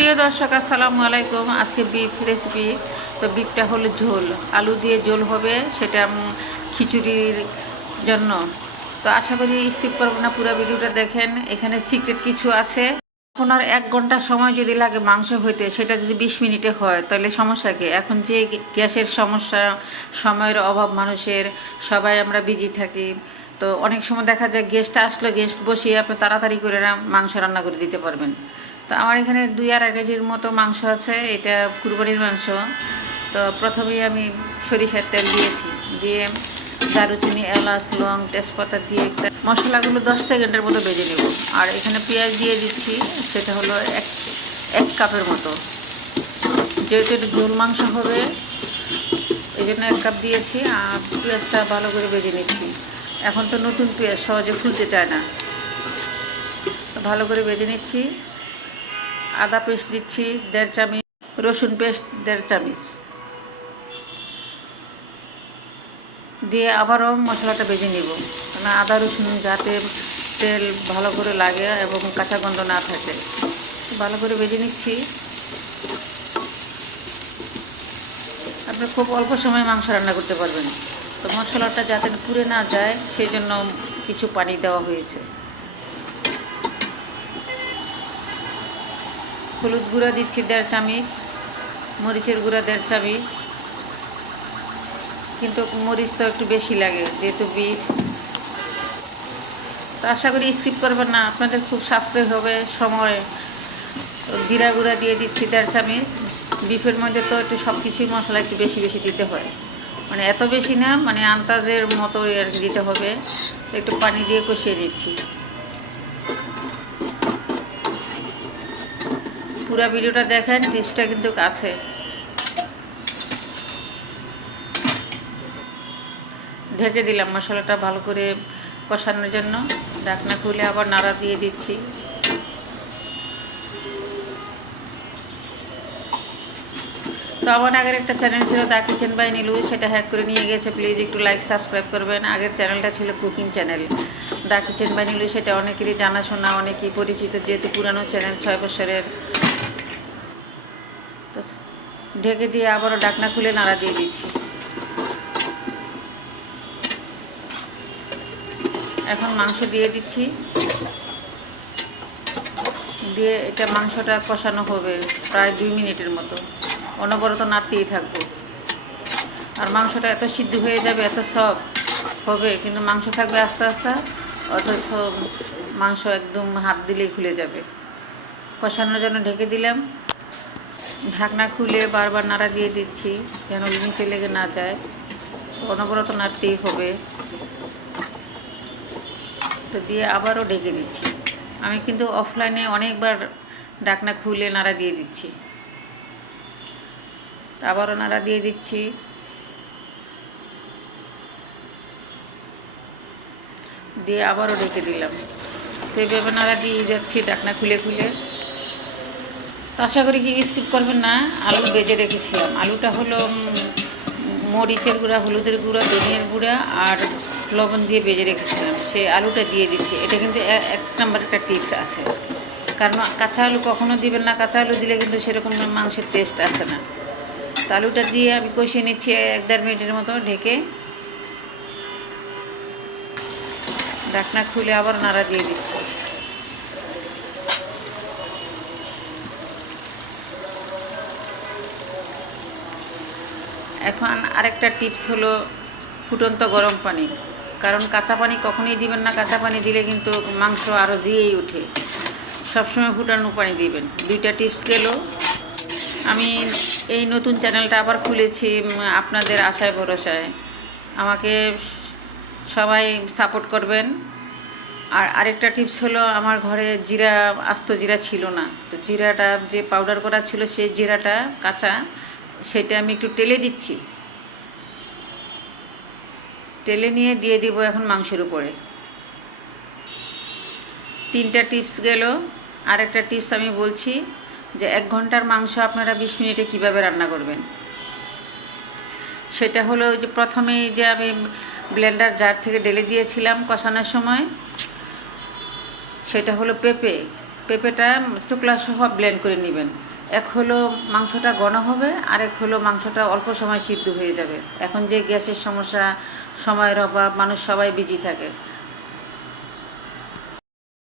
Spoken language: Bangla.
প্রিয় দর্শক, আসসালামু আলাইকুম। আজকে বিফ রেসিপি তো বিফটা হলো ঝোল। আলু দিয়ে ঝোল হবে, সেটা খিচুড়ির জন্য। তো আশা করি স্কিপ করব না, পুরো ভিডিওটা দেখেন। এখানে সিক্রেট কিছু আছে। আপনার এক ঘণ্টা সময় যদি লাগে মাংস হইতে, সেটা যদি বিশ মিনিটে হয়, তাহলে সমস্যা কি? এখন যে গ্যাসের সমস্যা, সময়ের অভাব মানুষের, সবাই আমরা বিজি থাকি। তো অনেক সময় দেখা যায় গেস্টটা আসলো গেস্ট বসিয়ে আপনি তাড়াতাড়ি করে মাংস রান্না করে দিতে পারবেন। তো আমার এখানে দুই আড়াই কেজির মতো মাংস আছে, এটা কুরবানির মাংস। তো প্রথমেই আমি সরিষার তেল দিয়েছি, দিয়ে দারুচিনি, এলাচ, লং তেজপাতা দিয়ে একটা মশলাগুলো দশ সেকেন্ডের মতো বেজে নেব। আর এখানে পেঁয়াজ দিয়ে দিচ্ছি, সেটা হলো এক এক কাপের মতো। যেহেতু এটা ঝোল মাংস হবে, এই জন্য এক কাপ দিয়েছি, আর পেঁয়াজটা ভালো করে বেজে নিচ্ছি। এখন তো নতুন পেঁয়াজ, সহজে খুলতে চায় না। ভালো করে বেজে নিচ্ছি। আদা পেস্ট দিচ্ছি, দেড় চামচ, রসুন পেস্ট, দেড় চামচ। দিয়ে আবারও মশলাটা বেজে নিব। মানে আদা, রসুন যাতে তেল ভালো করে লাগে এবং কাঁচা গন্ধ না থাকে। ভালো করে বেজে নিচ্ছি। আপনি খুব অল্প সময় মাংস রান্না করতে পারবেন। তো মশলাটা যাতে পুড়ে না যায় সেই জন্য কিছু পানি দেওয়া হয়েছে। হলুদ গুঁড়া দিচ্ছি দেড় চামচ, মরিচের গুঁড়া দেড় চামচ। কিন্তু মরিচ তো একটু বেশি লাগে, যেহেতু বিফ তো আশা করি স্কিপ করবেন না, আপনাদের খুব সাশ্রয় হবে সময়। জিরা গুঁড়া দিয়ে দিচ্ছি দেড় চামচ। বিফের মধ্যে তো একটু সব কিছুই মশলা একটু বেশি বেশি দিতে হয়। মানে এত বেশি না মানে আন্দাজের মতো আর দিতে হবে। তো একটু পানি দিয়ে কষিয়ে দিচ্ছি। পুরো ভিডিওটা দেখেন, টিপসটা কিন্তু কাছে। ঢেকে দিলাম মশলাটা ভালো করে কষানোর জন্য। ঢাকনা খুলে আবার নাড়া দিয়ে দিচ্ছি। তো আমার আগের একটা চ্যানেল ছিল দা কিচেন বাই নীলু, সেটা হ্যাক করে নিয়ে গেছে প্লিজ একটু লাইক সাবস্ক্রাইব করবেন। আগের চ্যানেলটা ছিল cooking channel the kitchen by Neelu, সেটা অনেকেরই জানাশোনা, অনেকেই পরিচিত, যেহেতু পুরানো চ্যানেল ছয় বছরের তো ঢেকে দিয়ে আবারও ডাকনা খুলে নাড়া দিয়ে দিচ্ছি। এখন মাংস দিয়ে দিচ্ছি। দিয়ে এটা মাংসটা কষানো হবে প্রায় দুই মিনিটের মতো। অনবরত নাড়তেই থাকব। আর মাংসটা এত সিদ্ধ হয়ে যাবে, এত সব হবে, কিন্তু মাংস থাকবে আস্তে আস্তে, অথচ মাংস একদম হাত দিলেই খুলে যাবে। কষানোর জন্য ঢেকে দিলাম। ঢাকনা খুলে বারবার নাড়া দিয়ে দিচ্ছি যেন নিচে লেগে না যায়। অনবরত নাড়তেই হবে। তো দিয়ে আবারও ডেকে দিচ্ছি। আমি কিন্তু অফলাইনে অনেকবার ডাকনা খুলে নাড়া দিয়ে দিচ্ছি। আবারও নাড়া দিয়ে দিচ্ছি। দিয়ে আবারও ডেকে দিলাম। তো এইভাবে নাড়া দিয়ে যাচ্ছি ডাকনা খুলে খুলে। তো আশা করি কি স্কিপ করবেন না? আলু বেজে রেখেছিলাম। আলুটা হলো মরিচের গুঁড়া, হলুদের গুঁড়া, ধনিয়ার গুঁড়া আর লবণ দিয়ে বেজে রেখেছিলাম। সেই আলুটা দিয়ে দিচ্ছি। এটা কিন্তু এক নাম্বার একটা টিপস আছে। কারণ কাঁচা আলু কখনো দিবেন না। কাঁচা আলু দিলে কিন্তু সেরকম মাংসের টেস্ট আসে না। তো আলুটা দিয়ে আমি কষিয়ে নিচ্ছি এক দেড় মিনিটের মতো ঢেকে। ঢাকনা খুলে আবার নাড়া দিয়ে দিচ্ছি। এখন আরেকটা টিপস হলো ফুটন্ত গরম পানি। কারণ কাঁচা পানি কখনোই দিবেন না, কাঁচা পানি দিলে কিন্তু মাংস আরও জিয়েই ওঠে। সবসময় ফুটানো পানি দিবেন। দুইটা টিপস গেল। আমি এই নতুন চ্যানেলটা আবার খুলেছি আপনাদের আশায় ভরসায়। আমাকে সবাই সাপোর্ট করবেন। আর আরেকটা টিপস হলো, আমার ঘরে জিরা, আস্ত জিরা ছিল না। তো জিরাটা যে পাউডার করা ছিল, সেই জিরাটা কাঁচা। সেটা আমি একটু টেলে দিচ্ছি। টেলে নিয়ে দিয়ে দিব এখন মাংসের উপরে। তিনটা টিপস গেল। আরেকটা টিপস আমি বলছি যে এক ঘণ্টার মাংস আপনারা বিশ মিনিটে কীভাবে রান্না করবেন। সেটা হলো যে প্রথমেই যে আমি ব্লেন্ডার জার থেকে ঢেলে দিয়েছিলাম কষানোর সময়, সেটা হলো পেঁপে। পেঁপেটা চোকলা সহ ব্লেন্ড করে নেবেন। এক হলো মাংসটা ঘন হবে আর এক হলো মাংসটা অল্প সময় সিদ্ধ হয়ে যাবে। এখন যে গ্যাসের সমস্যা, সময়ের অভাব, মানুষ সবাই বিজি থাকে।